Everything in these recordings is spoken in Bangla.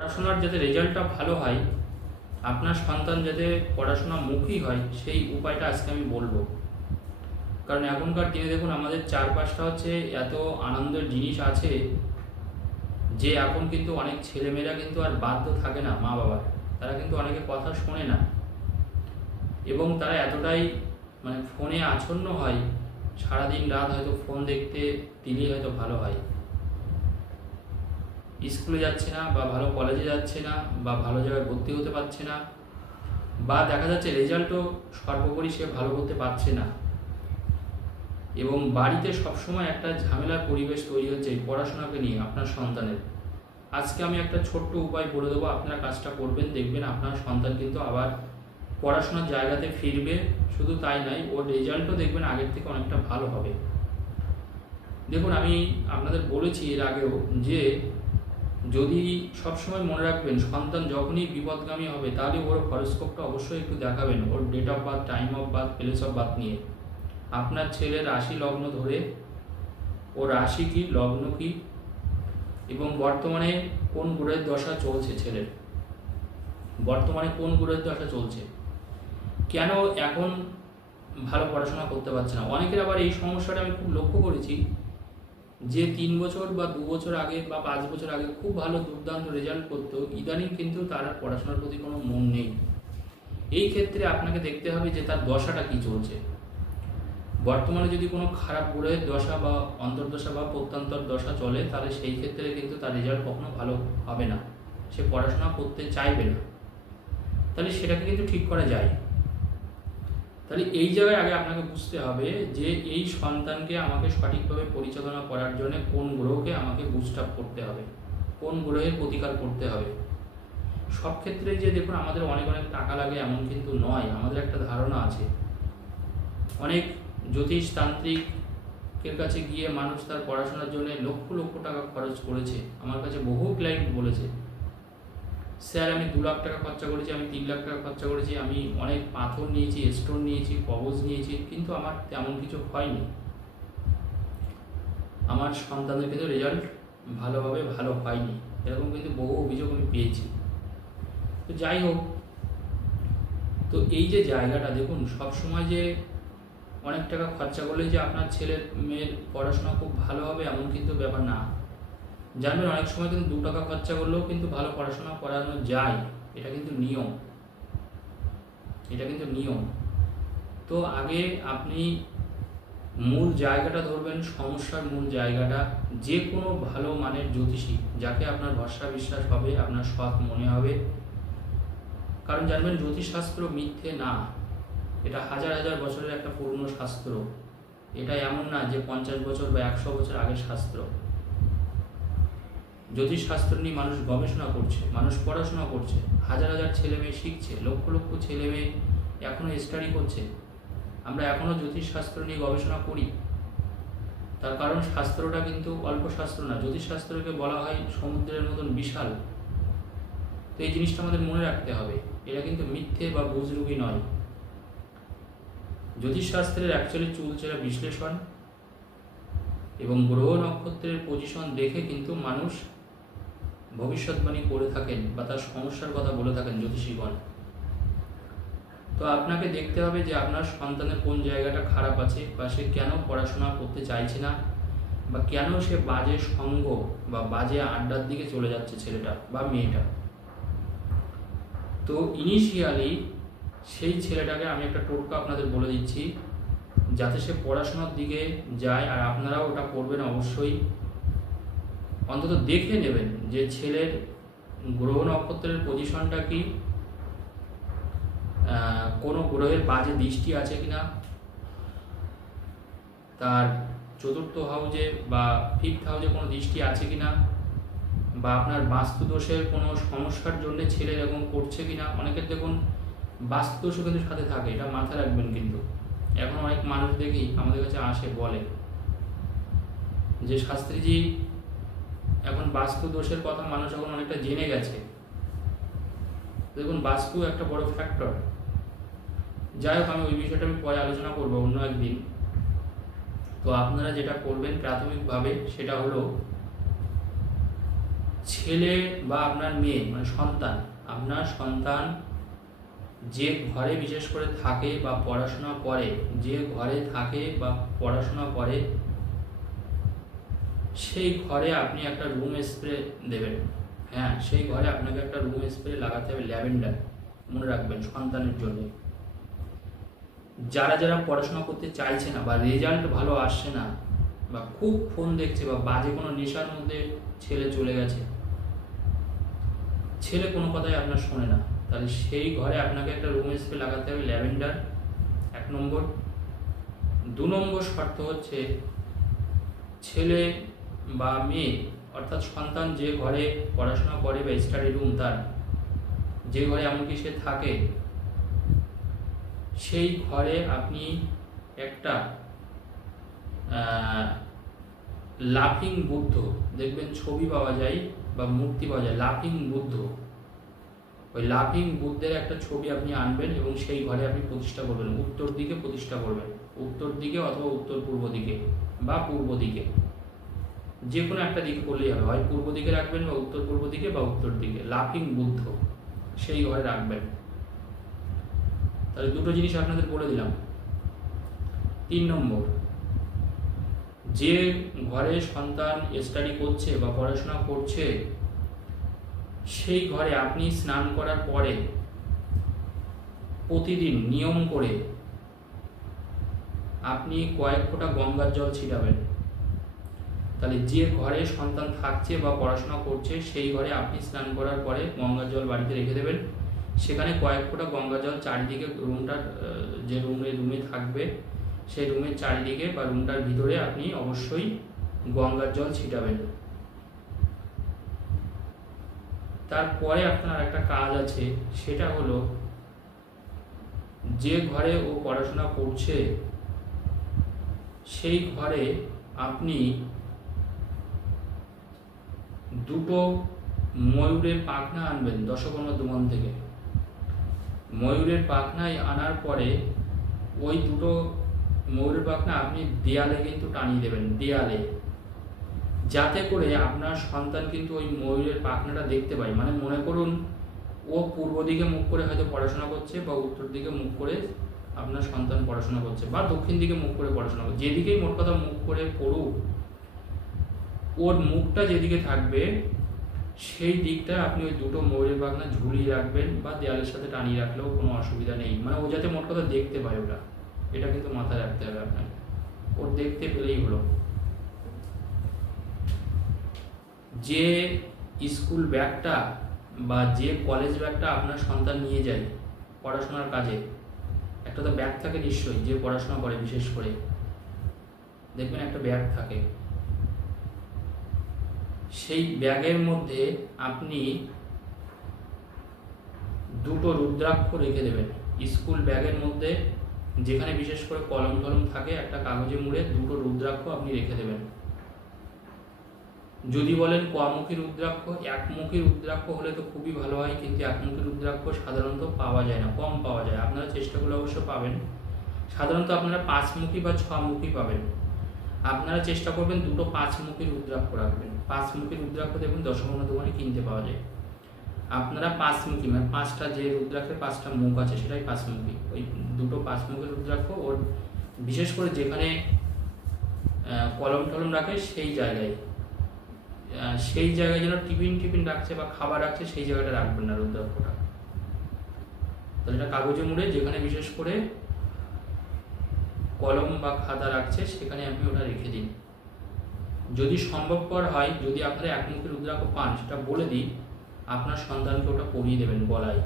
পড়াশোনার যাতে রেজাল্টটা ভালো হয়, আপনার সন্তান যাতে পড়াশোনামুখী হয় সেই উপায়টা আজকে আমি বলবো। কারণ এখনকার দিনে দেখুন আমাদের চারপাশটা হচ্ছে এত আনন্দের জিনিস আছে যে এখন কিন্তু অনেক ছেলেমেয়েরা কিন্তু আর বাধ্য থাকে না মা বাবার, তারা কিন্তু অনেকে কথা শোনে না এবং তারা এতটাই ফোনে আচ্ছন্ন হয়, সারাদিন রাত হয়তো ফোন দেখতে দিলেই হয়তো ভালো হয়। স্কুলে যাচ্ছে না বা ভালো কলেজে যাচ্ছে না বা ভালো জায়গায় ভর্তি হতে পারছে না, বা দেখা যাচ্ছে রেজাল্টও সর্বোপরি সে ভালো করতে পারছে না, এবং বাড়িতে সবসময় একটা ঝামেলার পরিবেশ তৈরি হচ্ছে এই পড়াশোনাকে নিয়ে আপনার সন্তানের। আজকে আমি একটা ছোট্ট উপায় বলে দেবো, আপনারা কাজটা করবেন, দেখবেন আপনার সন্তান কিন্তু আবার পড়াশোনার জায়গাতে ফিরবে। শুধু তাই নয়, ওর রেজাল্টও দেখবেন আগের থেকে অনেকটা ভালো হবে। দেখুন, আমি আপনাদের বলেছি এর আগেও যে যদি সবসময় মনে রাখবেন সন্তান যখনই বিপদগামী হবে তাহলে ওর হরোস্কোপটা অবশ্যই একটু দেখাবেন, ওর date of birth, time of birth, place of birth নিয়ে। আপনার ছেলের রাশি লগ্ন ধরে ওর রাশি কী, লগ্ন কী, এবং বর্তমানে কোন গ্রহের দশা চলছে, ছেলের বর্তমানে কোন গ্রহের দশা চলছে, কেন এখন ভালো পড়াশোনা করতে পারছে না। অনেকের আবার এই সমস্যাটা আমি খুব লক্ষ্য করেছি যে 3 বছর বা 2 বছর আগে বা 5 বছর আগে খুব ভালো দুর্দান্ত রেজাল্ট করতো, ইদানিং কিন্তু তার আর পড়াশোনার প্রতি কোনো মন নেই। এই ক্ষেত্রে আপনাকে দেখতে হবে যে তার দশাটা কি চলছে। বর্তমানে যদি কোনো খারাপ গ্রহের দশা বা অন্তর্দশা বা প্রত্যন্তর দশা চলে, তাহলে সেই ক্ষেত্রে কিন্তু তার রেজাল্ট কখনো ভালো হবে না, সে পড়াশোনা করতে চাইবে না। তাহলে সেটাকে কিন্তু ঠিক করা যায়। তাহলে এই জায়গায় আগে আপনাকে বুঝতে হবে যে এই সন্তানকে আমাকে সঠিকভাবে পরিচালনা করার জন্য কোন গ্রহকে আমাকে বুস্ট আপ করতে হবে, কোন গ্রহের প্রতিকার করতে হবে। সব ক্ষেত্রে যে দেখুন আমাদের অনেক অনেক টাকা লাগে এমন কিন্তু নয়। আমাদের একটা ধারণা আছে, অনেক জ্যোতিষতান্ত্রিকের কাছে গিয়ে মানুষ তার পড়াশোনার জন্য লক্ষ লক্ষ টাকা খরচ করেছে। আমার কাছে বহু ক্লায়েন্ট বলেছে, স্যার আমি 2 লাখ টাকা খরচা করেছি, আমি 3 লাখ টাকা খরচা করেছি, আমি অনেক পাথর নিয়েছি, স্টোন নিয়েছি, কবজ নিয়েছি, কিন্তু আমার তেমন কিছু হয়নি, আমার সন্তানের কিন্তু রেজাল্ট ভালোভাবে ভালো হয়নি। এরকম কিন্তু বহু অভিযোগ আমি পেয়েছি। তো যাই হোক, তো এই যে জায়গাটা দেখুন, সবসময় যে অনেক টাকা খরচা করলে যে আপনার ছেলের মেয়ের পড়াশোনা খুব ভালো হবে এমন কিন্তু ব্যাপার না। জানবেন অনেক সময় কিন্তু 2 টাকা খরচা করলেও কিন্তু ভালো পড়াশোনা করানো যায়, এটা কিন্তু নিয়ম, এটা কিন্তু নিয়ম। তো আগে আপনি মূল জায়গাটা ধরবেন, সমস্যার মূল জায়গাটা। যে কোনো ভালো মানের জ্যোতিষী যাকে আপনার ভরসা বিশ্বাস হবে, আপনার সৎ মনে হবে, কারণ জানবেন জ্যোতিষশাস্ত্র মিথ্যে না, এটা হাজার হাজার বছরের একটা পুরনো শাস্ত্র। এটা এমন না যে 50 বছর বা 100 বছর আগের শাস্ত্র। জ্যোতিষশাস্ত্র নিয়ে মানুষ গবেষণা করছে, মানুষ পড়াশোনা করছে, হাজার হাজার ছেলে মেয়ে শিখছে, লক্ষ লক্ষ ছেলে মেয়ে এখনও স্টাডি করছে। আমরা এখনও জ্যোতিষশাস্ত্র নিয়ে গবেষণা করি, তার কারণ শাস্ত্রটা কিন্তু অল্প শাস্ত্র না, জ্যোতিষশাস্ত্রকে বলা হয় সমুদ্রের মতন বিশাল। তো এই জিনিসটা আমাদের মনে রাখতে হবে, এটা কিন্তু মিথ্যে বা বুজরুগি নয়। জ্যোতিষশাস্ত্রের অ্যাকচুয়ালি চুলচেরা বিশ্লেষণ এবং গ্রহ নক্ষত্রের পজিশন দেখে কিন্তু মানুষ ভবিষ্যৎবাণী করে থাকেন বা তার সমস্যার কথা বলে থাকেন জ্যোতিষীগণ। তো আপনাকে দেখতে হবে যে আপনার সন্তানের কোন জায়গাটা খারাপ আছে, বা সে কেন পড়াশোনা করতে চাইছে না, বা কেন সে বাজে সঙ্গ বা বাজে আড্ডার দিকে চলে যাচ্ছে ছেলেটা বা মেয়েটা। তো ইনিশিয়ালি সেই ছেলেটাকে আমি একটা টোটকা আপনাদের বলে দিচ্ছি, যাতে সে পড়াশোনার দিকে যায়। আর আপনারাও ওটা করবেন অবশ্যই, অন্তত দেখে নেবেন যে ছেলের গ্রহ নক্ষত্রের পজিশনটা কি, কোনো গ্রহের বাজে দৃষ্টি আছে কিনা, তার 4th হাউজে বা 5th হাউজে কোনো দৃষ্টি আছে কিনা, বা আপনার বাস্তুদোষের কোনো সমস্যার জন্য ছেলে এরকম করছে কিনা। অনেকের দেখুন বাস্তুদোষও কিন্তু সাথে থাকে, এটা মাথায় রাখবেন। কিন্তু এখন অনেক মানুষ দেখি আমাদের কাছে আসে, বলে যে শাস্ত্রীজি এখন বাস্তু দোষের কথা মানুষ এখন অনেকটা জেনে গেছে। দেখুন বাস্তু একটা বড় ফ্যাক্টর। যাই হোক, আমি ওই বিষয়টা আমি পরে আলোচনা করবো অন্য একদিন। তো আপনারা যেটা করবেন প্রাথমিকভাবে সেটা হলো ছেলে বা আপনার মেয়ে মানে সন্তান, আপনার সন্তান যে ঘরে বিশেষ করে থাকে বা পড়াশোনা করে, যে ঘরে থাকে বা পড়াশোনা করে, সেই ঘরে আপনি একটা রুম স্প্রে দেবেন। হ্যাঁ, সেই ঘরে আপনাকে একটা রুম স্প্রে লাগাতে হবে, ল্যাভেন্ডার, মনে রাখবেন, সন্তানের জন্য। যারা যারা পড়াশোনা করতে চাইছে না বা রেজাল্ট ভালো আসছে না বা খুব ফোন দেখছে বা বাজে কোনো নেশার মধ্যে ছেলে চলে গেছে, ছেলে কোনো কথাই আপনার শোনে না, তাহলে সেই ঘরে আপনাকে একটা রুম স্প্রে লাগাতে হবে, ল্যাভেন্ডার, 1 নম্বর। 2 নম্বর শর্ত হচ্ছে ছেলে বা মেয়ে অর্থাৎ সন্তান যে ঘরে পড়াশোনা করে বা স্টাডি রুম তার, যে ঘরে এমনকি সে থাকে, সেই ঘরে আপনি একটা লাফিং বুদ্ধ, দেখবেন ছবি পাওয়া যায় বা মূর্তি পাওয়া যায়, লাফিং বুদ্ধ, ওই লাফিং বুদ্ধের একটা ছবি আপনি আনবেন এবং সেই ঘরে আপনি প্রতিষ্ঠা করবেন, উত্তর দিকে প্রতিষ্ঠা করবেন, উত্তর দিকে অথবা উত্তর পূর্ব দিকে বা পূর্ব দিকে, যে কোনো একটা দিকে করলেই হবে, হয় পূর্ব দিকে রাখবেন বা উত্তর পূর্ব দিকে বা উত্তর দিকে, লাফিং বুদ্ধ সেই ঘরে রাখবেন। তাহলে 2টো জিনিস আপনাদের বলে দিলাম। 3 নম্বর, যে ঘরে সন্তান স্টাডি করছে বা পড়াশোনা করছে, সেই ঘরে আপনি স্নান করার পরে প্রতিদিন নিয়ম করে আপনি কয়েক ফোঁটা গঙ্গার জল ছিটাবেন। তাহলে যে ঘরে সন্তান থাকছে বা পড়াশোনা করছে, সেই ঘরে আপনি স্নান করার পরে গঙ্গার জল বাড়িতে রেখে দেবেন, সেখানে কয়েক ফোঁটা গঙ্গার জল চারিদিকে, রুমটার যে রুমে থাকবে সেই রুমের চারিদিকে বা রুমটার ভিতরে আপনি অবশ্যই গঙ্গার জল ছিটাবেন। তারপরে আপনার একটা কাজ আছে, সেটা হলো যে ঘরে ও পড়াশোনা করছে সেই ঘরে আপনি 2টো ময়ূরের পাখনা আনবেন দশকর্মা দোকান থেকে। ময়ূরের পাখনায় আনার পরে ওই 2টো ময়ূরের পাখনা আপনি দেয়ালে কিন্তু টানিয়ে দেবেন, দেয়ালে, যাতে করে আপনার সন্তান কিন্তু ওই ময়ূরের পাখনাটা দেখতে পায়। মানে মনে করুন ও পূর্ব দিকে মুখ করে হয়তো পড়াশোনা করছে বা উত্তর দিকে মুখ করে আপনার সন্তান পড়াশোনা করছে বা দক্ষিণ দিকে মুখ করে পড়াশোনা করছে, যেদিকেই মোট কথা মুখ করে পড়ুক, ওর মুখটা যেদিকে থাকবে সেই দিকটা আপনি ওই 2টো ময়ূরের পাখনা ঝুলিয়ে রাখবেন বা দেয়ালের সাথে টানিয়ে রাখলেও কোনো অসুবিধা নেই। মানে ও যাতে মোট কথা দেখতে পায় ওটা, এটা কিন্তু মাথায় রাখতে হবে আপনাকে, ওর দেখতে পেলেই হলো। যে স্কুল ব্যাগটা বা যে কলেজ ব্যাগটা আপনার সন্তান নিয়ে যায় পড়াশোনার কাজে, একটা তো ব্যাগ থাকে নিশ্চয়ই, যে পড়াশোনা করে বিশেষ করে দেখবেন একটা ব্যাগ থাকে, সেই ব্যাগের মধ্যে আপনি 2টো রুদ্রাক্ষ রেখে দেবেন। স্কুল ব্যাগের মধ্যে যেখানে বিশেষ করে কলম টলম থাকে, একটা কাগজে মুড়ে 2টো রুদ্রাক্ষ আপনি রেখে দেবেন। যদি বলেন কমুখী রুদ্রাক্ষ, একমুখী রুদ্রাক্ষ হলে তো খুবই ভালো হয়, কিন্তু একমুখী রুদ্রাক্ষ সাধারণত পাওয়া যায় না, কম পাওয়া যায়। আপনারা চেষ্টা করলে অবশ্য পাবেন। সাধারণত আপনারা 5মুখী বা 6মুখী পাবেন। আপনারা চেষ্টা করবেন 2টো 5মুখী রুদ্রাক্ষ রাখবেন। 5মুখী রুদ্রাক্ষ দেখবেন দশকর্মা দোকানে কিনতে পাওয়া যায়। আপনারা 5মুখী মানে 5টা, যে রুদ্রাক্ষের 5টা মুখ আছে সেটাই 5মুখী, ওই 2টো 5মুখী রুদ্রাক্ষ ওর বিশেষ করে যেখানে কলম টলম রাখে সেই জায়গায় যেন টিফিন রাখছে বা খাবার রাখছে সেই জায়গাটা রাখবেন না রুদ্রাক্ষটা। তাহলে এটা কাগজে মুড়ে যেখানে বিশেষ করে কলম বা খাতা রাখছে সেখানে আপনি ওটা রেখে দিন। যদি সম্ভবপর হয়, যদি আপনারা একমুখী রুদ্রাক্ষ পান, সেটা বলে দিই, আপনার সন্তানকে ওটা পরিয়ে দেবেন, গলায়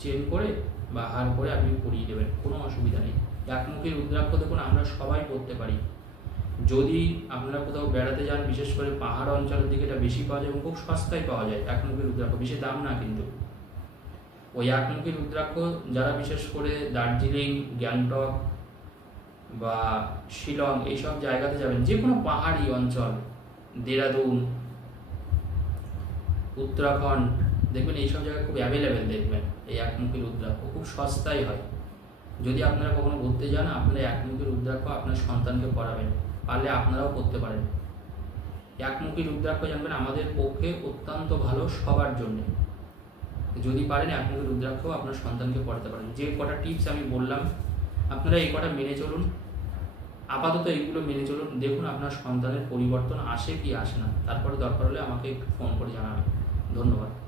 চেন করে বা হার করে আপনি পরিয়ে দেবেন, কোনো অসুবিধা নেই। একমুখী রুদ্রাক্ষ দেখুন আমরা সবাই পড়তে পারি। যদি আপনারা কোথাও বেড়াতে যান, বিশেষ করে পাহাড় অঞ্চলের দিকে, এটা বেশি পাওয়া যায় এবং খুব সস্তায় পাওয়া যায় একমুখী রুদ্রাক্ষ, বেশি দাম না কিন্তু। ওই একমুখী রুদ্রাক্ষ যারা বিশেষ করে দার্জিলিং, গ্যাংটক বা শিলং এইসব জায়গাতে যাবেন, যে কোনো পাহাড়ি অঞ্চল, দেরাদুন, উত্তরাখণ্ড, দেখবেন এইসব জায়গায় খুব অ্যাভেলেবেল দেখবেন এই একমুখী রুদ্রাক্ষ, খুব সস্তায় হয়। যদি আপনারা কখনো ঘুরতে যান, আপনারা একমুখী রুদ্রাক্ষ আপনার সন্তানকে পড়াবেন, পারলে আপনারাও করতে পারেন। একমুখী রুদ্রাক্ষ জানবেন আমাদের পক্ষে অত্যন্ত ভালো সবার জন্যে। যদি পারেন একমুখী রুদ্রাক্ষ আপনার সন্তানকে পড়াতে পারেন। যে কটা টিপস আমি বললাম আপনারা এই কটা মেনে চলুন, আপাতত এইগুলো মেনে চলুন, দেখুন আপনার সন্তানের পরিবর্তন আসে কি আসে না। তারপরে দরকার হলে আমাকে একটু ফোন করে জানাবেন। ধন্যবাদ।